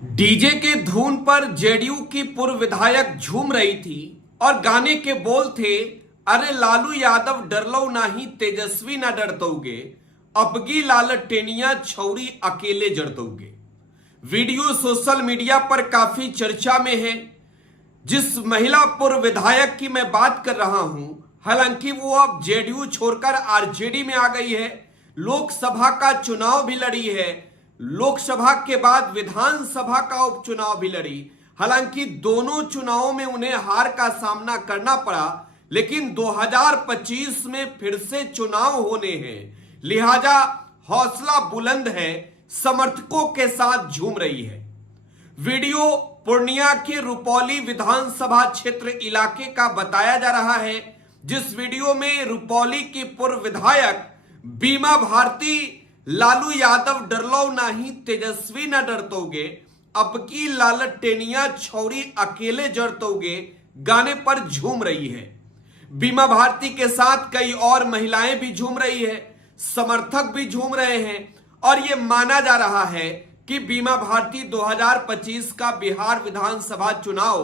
DJ के धुन पर जेडीयू की पूर्व विधायक झूम रही थी और गाने के बोल थे, अरे लालू यादव डरलो नाही तेजस्वी ना डरतोगे, अबगी लालटेनिया छौरी अकेले जड़तोगे। वीडियो सोशल मीडिया पर काफी चर्चा में है। जिस महिला पूर्व विधायक की मैं बात कर रहा हूं, हालांकि वो अब जेडीयू छोड़कर आरजेडी में आ गई है, लोकसभा का चुनाव भी लड़ी है, लोकसभा के बाद विधानसभा का उपचुनाव भी लड़ी। हालांकि दोनों चुनावों में उन्हें हार का सामना करना पड़ा, लेकिन 2025 में फिर से चुनाव होने हैं, लिहाजा हौसला बुलंद है, समर्थकों के साथ झूम रही है। वीडियो पूर्णिया के रुपौली विधानसभा क्षेत्र इलाके का बताया जा रहा है, जिस वीडियो में रुपौली की पूर्व विधायक बीमा भारती लालू यादव डरलो नाही तेजस्वी न डरतोगे, अबकी लालटेनिया छौरी अकेले जड़तोगे गाने पर झूम रही है। बीमा भारती के साथ कई और महिलाएं भी झूम रही है, समर्थक भी झूम रहे हैं और यह माना जा रहा है कि बीमा भारती 2025 का बिहार विधानसभा चुनाव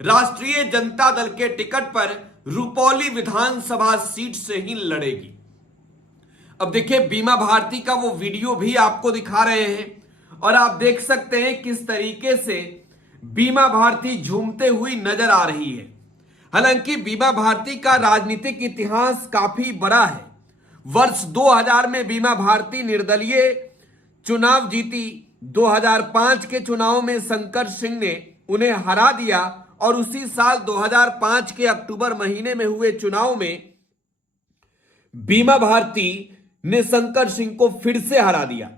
राष्ट्रीय जनता दल के टिकट पर रुपौली विधानसभा सीट से ही लड़ेगी। अब देखिए, बीमा भारती का वो वीडियो भी आपको दिखा रहे हैं और आप देख सकते हैं किस तरीके से बीमा भारती झूमते हुई नजर आ रही है। हालांकि बीमा भारती का राजनीतिक इतिहास काफी बड़ा है। वर्ष 2000 में बीमा भारती निर्दलीय चुनाव जीती। 2005 के चुनाव में शंकर सिंह ने उन्हें हरा दिया और उसी साल 2005 के अक्टूबर महीने में हुए चुनाव में बीमा भारती ने शंकर सिंह को फिर से हरा दिया।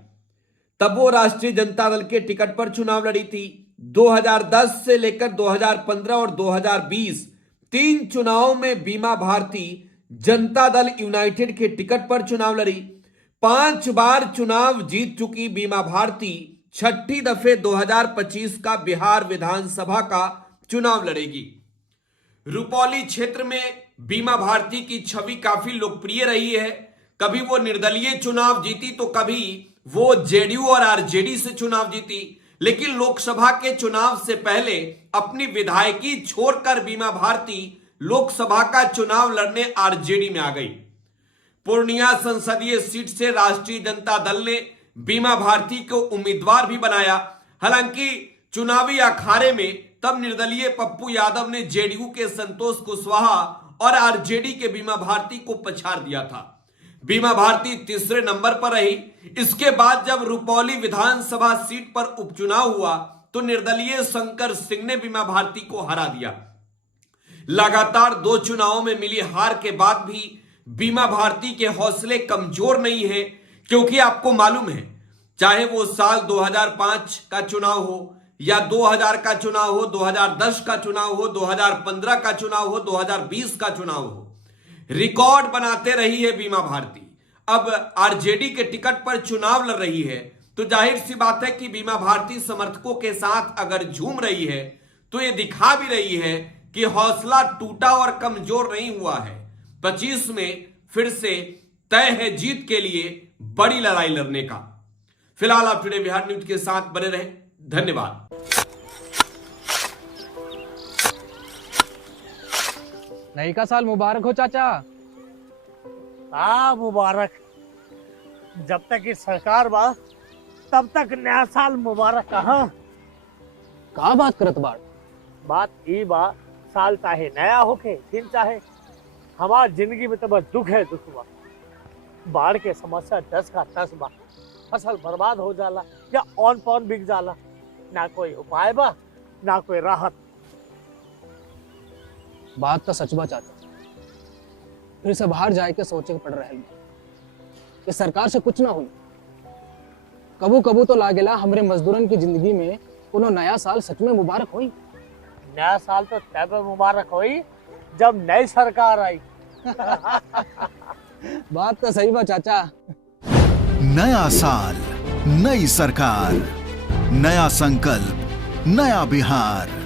तब वो राष्ट्रीय जनता दल के टिकट पर चुनाव लड़ी थी। 2010 से लेकर 2015 और 2020 तीन चुनावों में बीमा भारती जनता दल यूनाइटेड के टिकट पर चुनाव लड़ी। 5 बार चुनाव जीत चुकी बीमा भारती छठी दफे 2025 का बिहार विधानसभा का चुनाव लड़ेगी। रुपौली क्षेत्र में बीमा भारती की छवि काफी लोकप्रिय रही है। कभी वो निर्दलीय चुनाव जीती तो कभी वो जेडीयू और आरजेडी से चुनाव जीती, लेकिन लोकसभा के चुनाव से पहले अपनी विधायकी छोड़कर बीमा भारती लोकसभा का चुनाव लड़ने आरजेडी में आ गई। पूर्णिया संसदीय सीट से राष्ट्रीय जनता दल ने बीमा भारती को उम्मीदवार भी बनाया। हालांकि चुनावी अखाड़े में तब निर्दलीय पप्पू यादव ने जेडीयू के संतोष कुशवाहा और आरजेडी के बीमा भारती को पछाड़ दिया था। बीमा भारती तीसरे नंबर पर रही। इसके बाद जब रुपौली विधानसभा सीट पर उपचुनाव हुआ तो निर्दलीय शंकर सिंह ने बीमा भारती को हरा दिया। लगातार 2 चुनावों में मिली हार के बाद भी बीमा भारती के हौसले कमजोर नहीं है, क्योंकि आपको मालूम है, चाहे वो साल 2005 का चुनाव हो या 2000 का चुनाव हो, 2010 का चुनाव हो, 2015 का चुनाव हो, 2020 का चुनाव हो, रिकॉर्ड बनाते रही है बीमा भारती। अब आरजेडी के टिकट पर चुनाव लड़ रही है तो जाहिर सी बात है कि बीमा भारती समर्थकों के साथ अगर झूम रही है तो ये दिखा भी रही है कि हौसला टूटा और कमजोर नहीं हुआ है। 25 में फिर से तय है जीत के लिए बड़ी लड़ाई लड़ने का। फिलहाल आप टुडे बिहार न्यूज के साथ बने रहे। धन्यवाद। नई का साल मुबारक हो चाचा। हाँ मुबारक। जब तक की सरकार बा तब तक नया साल मुबारक। कहाँ का बात करत बाड़? बात ई बा, साल चाहे नया होके फिर चाहे हमार जिंदगी में तो बस दुख है, दुख बा। बाढ़ के समस्या 10 का 10 बा। फसल बर्बाद हो जाला या ऑन पॉन बिक जाला, ना कोई उपाय बा ना कोई राहत। बात तो सच बा चाचा। फिर से बाहर जाए के सोचे के पड़ रहे कि सरकार से कुछ ना हुई। कबू कबू तो लागेला हमरे मजदूरन की जिंदगी में कोनो नया साल सच में मुबारक होई। नया साल तो तब मुबारक होई जब नई सरकार आई। बात तो सही बा चाचा। नया साल, नई सरकार, नया संकल्प, नया बिहार।